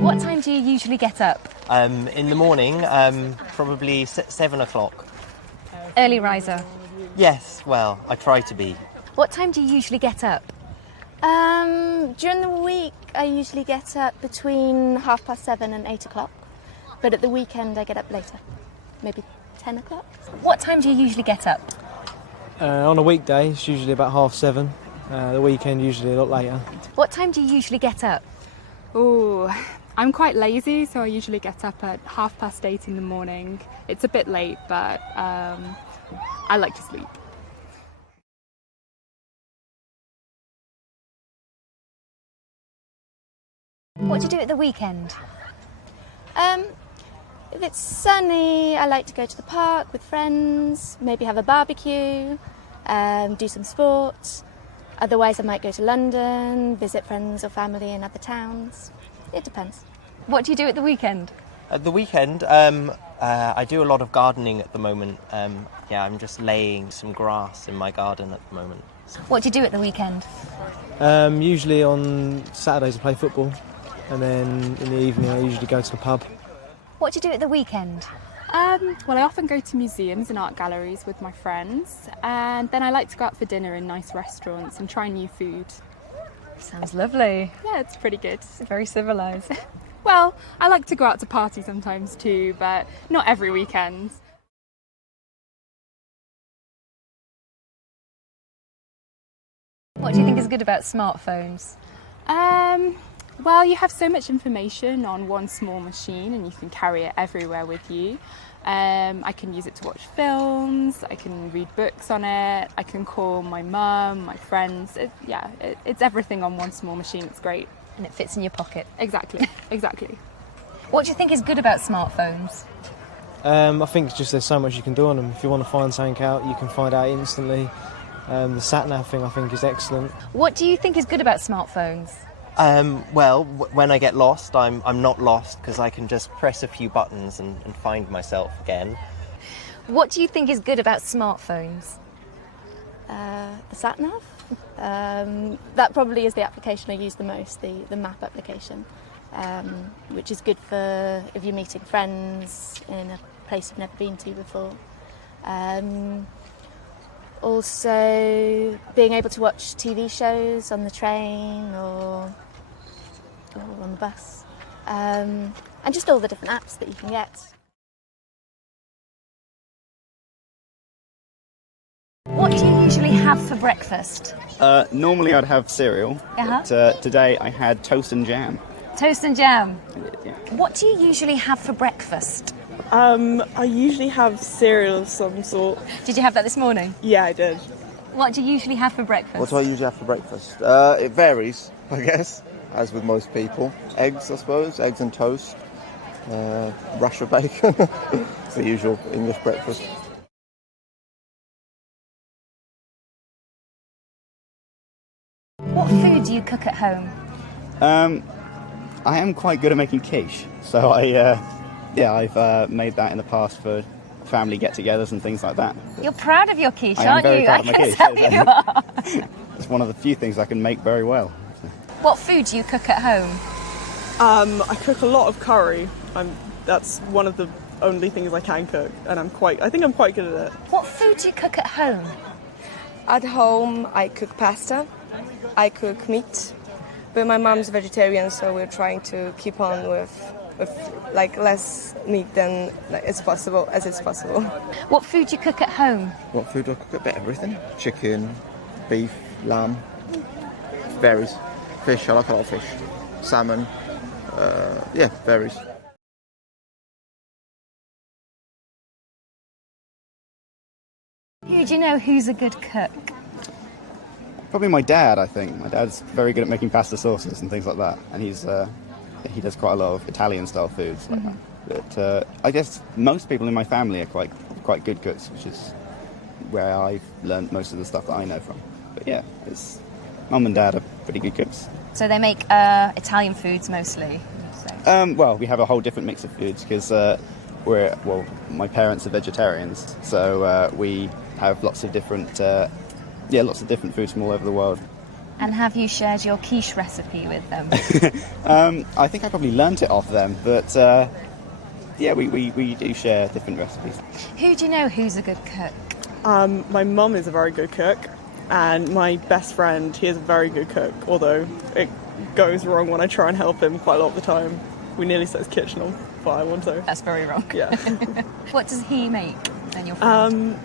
What time do you usually get up? In the morning, probably 7 o'clock. Early riser. Yes, well, I try to be. What time do you usually get up? During the week, I usually get up between 7:30 and 8 o'clock. But at the weekend, I get up later, maybe 10 o'clock. What time do you usually get up? On a weekday, it's usually about 7:30. The weekend, usually a lot later. What time do you usually get up? Oh, I'm quite lazy, so I usually get up at 8:30 in the morning. It's a bit late, but I like to sleep. What do you do at the weekend? If it's sunny, I like to go to the park with friends, maybe have a barbecue, do some sport. Otherwise, I might go to London, visit friends or family in other towns. It depends. What do you do at the weekend? At the weekend, I do a lot of gardening at the moment. I'm just laying some grass in my garden at the moment. What do you do at the weekend? Usually on Saturdays I play football, and then in the evening I usually go to the pub. What do you do at the weekend? Well, I often go to museums and art galleries with my friends, and then I like to go out for dinner in nice restaurants and try new food. Sounds lovely. Yeah, it's pretty good. Very civilised. Well, I like to go out to party sometimes too, but not every weekend. What do you think is good about smartphones? Well, you have so much information on one small machine and you can carry it everywhere with you. I can use it to watch films, I can read books on it, I can call my mum, my friends. It's everything on one small machine. It's great. And it fits in your pocket. Exactly, exactly. What do you think is good about smartphones? I think it's just there's so much you can do on them. If you want to find something out, you can find out instantly. The sat-nav thing I think is excellent. What do you think is good about smartphones? When I get lost, I'm not lost because I can just press a few buttons and find myself again. What do you think is good about smartphones? The sat-nav? That probably is the application I use the most, the map application, which is good for if you're meeting friends in a place you've never been to before. Also, being able to watch TV shows on the train or on the bus, and just all the different apps that you can get. What do you usually have for breakfast? Normally I'd have cereal, but today I had toast and jam. Toast and jam? Yeah. What do you usually have for breakfast? I usually have cereal of some sort. Did you have that this morning? Yeah, I did. What do you usually have for breakfast? What do I usually have for breakfast? It varies, I guess, as with most people. Eggs, I suppose, eggs and toast, rush of bacon. It's the usual English breakfast. What food do you cook at home? I am quite good at making quiche, so I've made that in the past for family get-togethers and things like that. You're proud of your quiche, I am aren't very you? proud of my I quiche. can tell you are. It's one of the few things I can make very well. What food do you cook at home? I cook a lot of curry. That's one of the only things I can cook, and I think I'm quite good at it. What food do you cook at home? At home, I cook pasta. I cook meat, but my mom's vegetarian, so we're trying to keep on with like less meat than as possible. What food do you cook at home? What food do I cook? A bit of everything. Chicken, beef, lamb. Varies. Fish, I like a lot of fish. Salmon. Varies. Who do you know who's a good cook? Probably my dad, I think. My dad's very good at making pasta sauces and things like that, and he does quite a lot of Italian-style foods like that. But I guess most people in my family are quite good cooks, which is where I've learned most of the stuff that I know from. But yeah, Mum and Dad are pretty good cooks. So they make Italian foods mostly? Well, we have a whole different mix of foods because my parents are vegetarians, so we have lots of different foods from all over the world. And have you shared your quiche recipe with them? I think I probably learnt it off them, but yeah, we do share different recipes. Who do you know who's a good cook? My mum is a very good cook, and my best friend, he is a very good cook, although it goes wrong when I try and help him quite a lot of the time. We nearly set his kitchen on fire one time. That's very wrong. Yeah. What does he make then, your friend?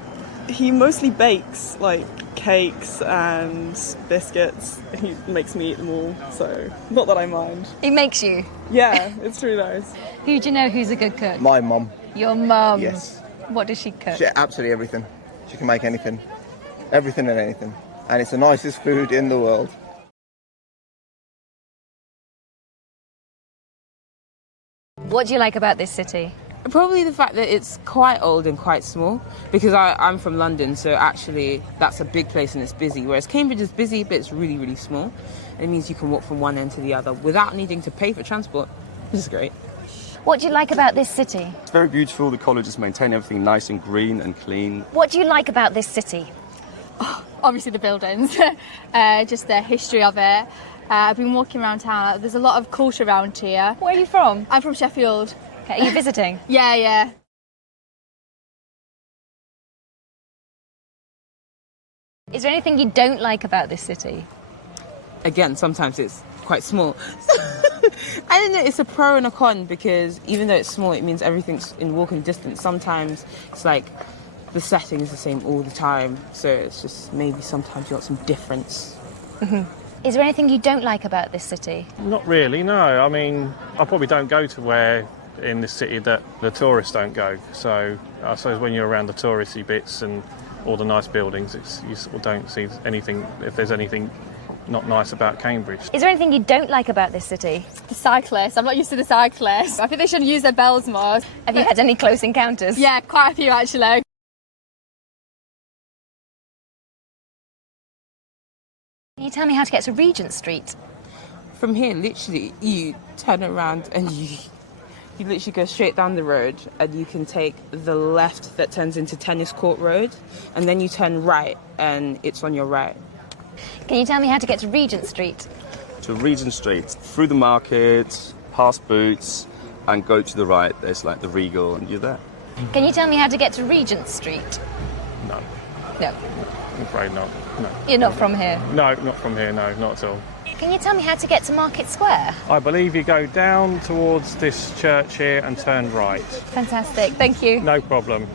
He mostly bakes, like cakes and biscuits. He makes me eat them all, so not that I mind. He makes you? Yeah, it's really nice. Who do you know who's a good cook? My mum. Your mum? Yes. What does she cook? She, absolutely everything. She can make anything. Everything and anything. And it's the nicest food in the world. What do you like about this city? Probably the fact that it's quite old and quite small, because I'm from London, so actually that's a big place and it's busy, whereas Cambridge is busy but it's really, really small. It means you can walk from one end to the other without needing to pay for transport. This is great. What do you like about this city? It's very beautiful. The colleges maintain everything nice and green and clean. What do you like about this city? Obviously the buildings, just the history of it. I've been walking around town. There's a lot of culture around here. Where are you from? I'm from Sheffield. Okay, are you visiting? Yeah. Is there anything you don't like about this city? Again, sometimes it's quite small. I don't know, it's a pro and a con, because even though it's small, it means everything's in walking distance. Sometimes it's like the setting is the same all the time, so it's just maybe sometimes you want some difference. Is there anything you don't like about this city? Not really, no. I mean, I probably don't go to where in this city that the tourists don't go. So I suppose when you're around the touristy bits and all the nice buildings, you sort of don't see anything, if there's anything not nice about Cambridge. Is there anything you don't like about this city? The cyclists. I'm not used to the cyclists. I think they should use their bells more. Have you had any close encounters? Yeah, quite a few actually. Can you tell me how to get to Regent Street? From here, literally, you turn around and you literally go straight down the road, and you can take the left that turns into Tennis Court Road, and then you turn right and it's on your right. Can you tell me how to get to Regent Street? To Regent Street, through the market, past Boots, and go to the right. There's like the Regal, and you're there. Can you tell me how to get to Regent Street? No, No. I'm afraid not. No. You're not from here? No, not from here, no, not at all. Can you tell me how to get to Market Square? I believe you go down towards this church here and turn right. Fantastic, thank you. No problem.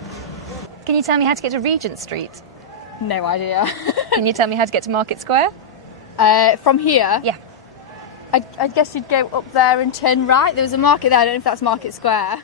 Can you tell me how to get to Regent Street? No idea. Can you tell me how to get to Market Square? From here? Yeah. I guess you'd go up there and turn right. There was a market there. I don't know if that's Market Square.